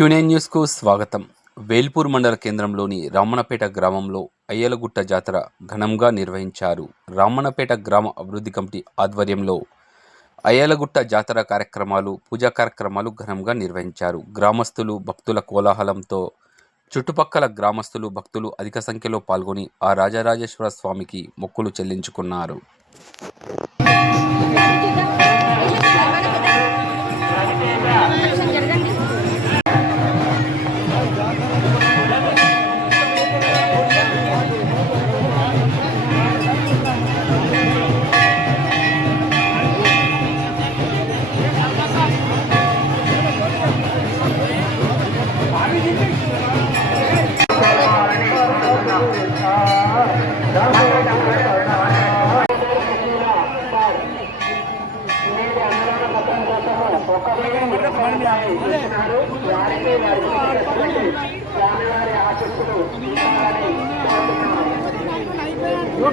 Quinine న్యూస్కు స్వాగతం. వేల్పూర్ మండల కేంద్రంలోని రామన్నపేట గ్రామంలో అయ్యలగుట్ట జాతర ఘనంగా నిర్వహించారు. రామన్నపేట గ్రామ అభివృద్ధి కమిటీ ఆధ్వర్యంలో అయ్యలగుట్ట జాతర కార్యక్రమాలు, పూజా కార్యక్రమాలు ఘనంగా నిర్వహించారు. గ్రామస్తులు, భక్తుల కోలాహలంతో చుట్టుపక్కల గ్రామస్తులు, భక్తులు అధిక సంఖ్యలో పాల్గొని ఆ రాజరాజేశ్వర స్వామికి మొక్కులు చెల్లించుకున్నారు.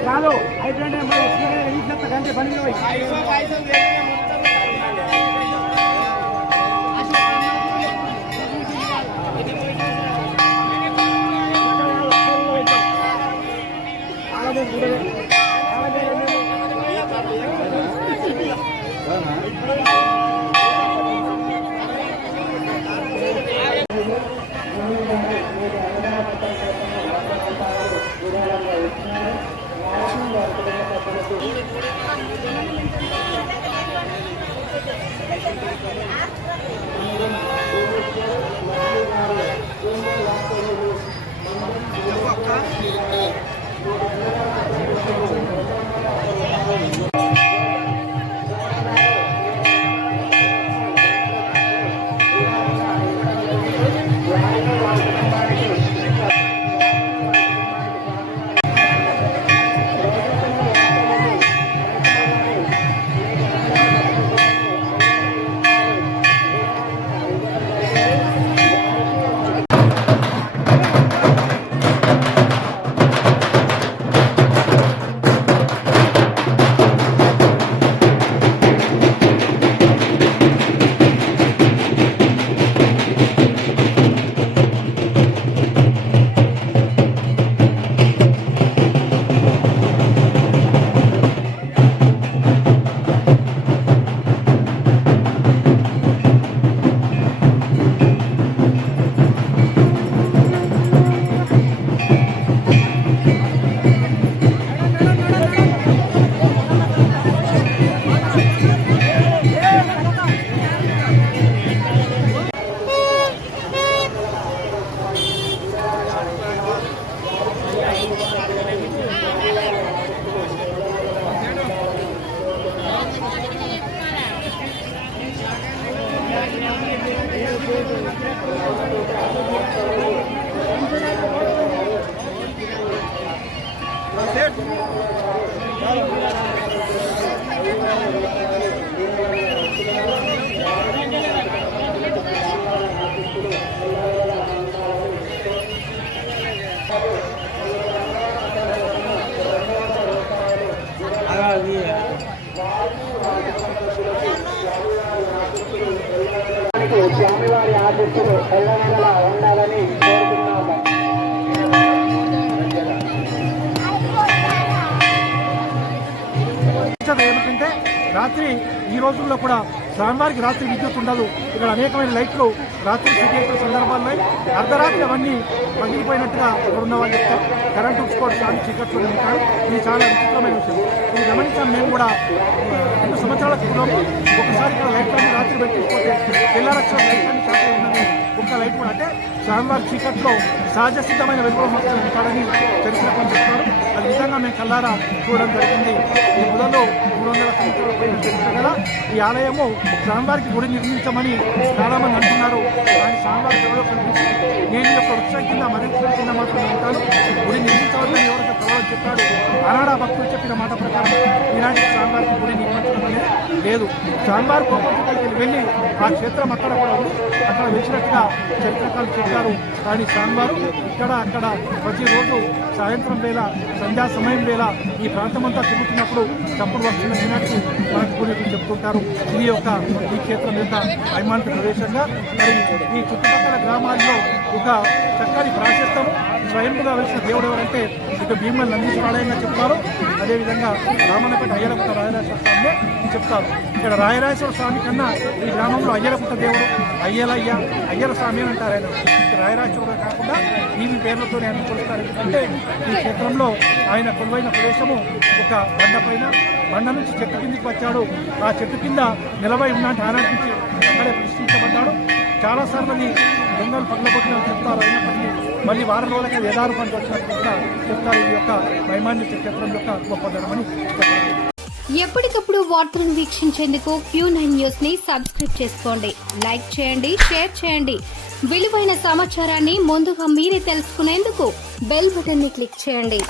కాదు అయిపోయింది గంటే పని స్వామివారి ఆశీస్సులు ఎల్లవేళలా ఉండాలని కోరుతున్నాము. ఏమిటంటే రాత్రి ఈ రోజుల్లో కూడా స్వామివారికి రాత్రి విద్యుత్ ఉండదు. ఇక్కడ అనేకమైన లైట్లు రాత్రి సిటీ సందర్భాల్లో అర్ధరాత్రి అవన్నీ పగిలిపోయినట్టుగా ఇక్కడ ఉన్న వాళ్ళు చెప్తారు. కరెంటు ఉచ్చుకోవడం చాలా చీకట్లు ఉంటారు. ఇది చాలా విచిత్రమైన విషయం. ఇది గమనించాం. మేము కూడా 2 సంవత్సరాల క్రితం ఒకసారి ఇక్కడ లైట్లన్నీ రాత్రి పెట్టిపోతే తెల్లారక్షణ లైట్లన్నీ చాటే ఉన్నది. ఒక్క లైట్ కూడా అంటే స్వామివారి చీకట్లో సహజ సిద్ధమైన వెలుగులో మొత్తం ఉంటాడని చరిత్రకొని చెప్తారు. అది నిజంగా మేము కల్లారా చూడడం జరిగింది. ఈ మొదలు 300 సంవత్సరాల పైన చరిత్ర గల ఈ ఆలయము స్వామివారికి గుడి నిర్మించమని చాలామంది అంటున్నారు. కానీ స్వామివారికి ఎవరో కనిపిస్తుంది. నేను యొక్క వృక్షం కింద మరింత కింద మాత్రం ఉంటాను. గుడి నిర్మించవద్దని ఎవరైతే ప్రభావం చెప్పాడు. ఆనాడు ఆ భక్తులు చెప్పిన మాట ప్రకారం ఈనాటి స్వామివారికి గుడి నిర్మించడం అనేది లేదు. స్వామివారి కోపంకి వెళ్ళి ఆ క్షేత్రం అక్కడ కూడా ఉంది. అక్కడ వచ్చినట్టుగా చరిత్రకారులు చెప్పారు. కానీ స్వామివారు ఇక్కడ అక్కడ ప్రతిరోజు సాయంత్రం వేళ సంధ్యా సమయం వేళ ఈ ప్రాంతమంతా తిరుగుతున్నప్పుడు చప్పుడు వస్తున్న ఈనాటికి మనకు పూర్వీకులు చెప్తుంటారు. ఇది ఈ క్షేత్రం యొక్క వైమానిక ప్రదేశంగా మరి ఈ చుట్టుపక్కల గ్రామాల్లో ఒక చక్కని ప్రాశస్తం స్వయంగా వెలిసిన దేవుడు ఎవరంటే ఇటు భీమన్ నందీశ్వరాలయంగా చెప్తారు. అదేవిధంగా రామన్నపేట అయ్యలగుట్ట రాయరాజేశ్వర స్వామి చెప్తారు. ఇక్కడ రాయరాజేశ్వర స్వామి కన్నా ఈ గ్రామంలో అయ్యలగుట్ట దేవుడు అయ్యల స్వామి అని అంటారు. ఆయన రాయరాజేశ్వరుడు కాకుండా ఈవి పేర్లతో ఆయన కొలుస్తారు. ఎందుకంటే ఈ క్షేత్రంలో ఆయన కొలువైన ప్రదేశము ఒక బండ నుంచి చెట్టు కిందికి వచ్చాడు. ఆ చెట్టు కింద నిలబై ఉన్నట్టు ఆనాటి నుంచి అక్కడే ప్రతిష్ఠించబడ్డాడు. చాలాసార్లు దొంగలు పగలగొట్టిన చెప్తారు. అయినప్పటికీ మళ్ళీ వారం రోజులకి యథారూపానికి వచ్చినట్టు చెప్తారు. ఈ యొక్క వైమానిక క్షేత్రం యొక్క గొప్పదనమని చెప్తారు. ఎప్పటికప్పుడు వార్తలను వీక్షించేందుకు Q9 న్యూస్ ని సబ్స్క్రైబ్ చేసుకోండి, లైక్ చేయండి, షేర్ చేయండి. విలువైన సమాచారాన్ని ముందుగా మీరే తెలుసుకునేందుకు బెల్ బటన్ ని క్లిక్ చేయండి.